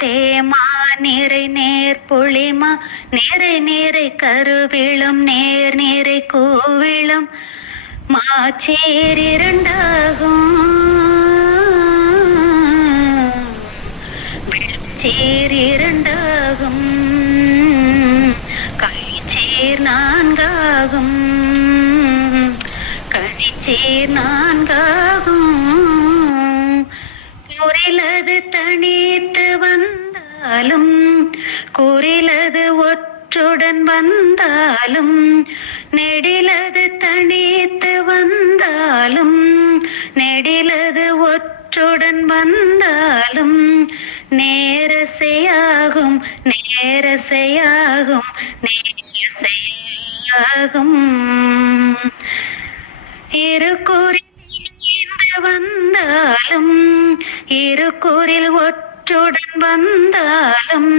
தேமா நிறை நேர் புளிமா நிறை நிறை கருவிளும் நேர் நிறை கோவிளும் மாச்சேர் இரண்டாகும் சேர் இரண்டாகும் கைச்சேர் நான்காகும் கழிச்சேர் நான்காகும் குறிலது தனித்து வந்தாலும் குறிலது ஒற்றுடன் வந்தாலும் நெடிலது தனித்து வந்தாலும் நெடிலது ஒற்றுடன் வந்தாலும் நேரசையாகும் நேரசையாகும் நேரசையாகும் இரு குறில் வந்தாலும் இரு குறில் ஒற்றுடன் வந்தாலும்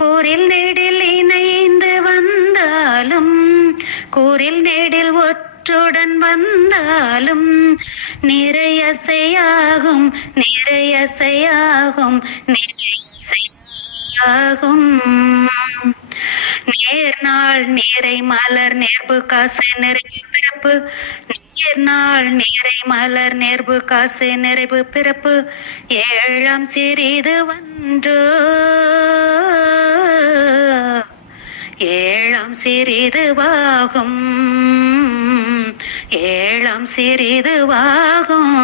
குறில் நெடில் இணைந்து வந்தாலும் குறில் நெடில் ஒற்றுடன் வந்தாலும் நிறையசையாகும் நிறையசையாகும் நிறையசையாகும் நேர்நாள் நீரை மலர் நேர்பு காசு நிறைவு பிறப்பு நேர்நாள் நீரை மலர் நேர்பு காசு நிறைவு பிறப்பு ஏழாம் சிறிது ஒன்று ஏழாம் சிறிதுவாகும் ஏழாம் சிறிதுவாகும்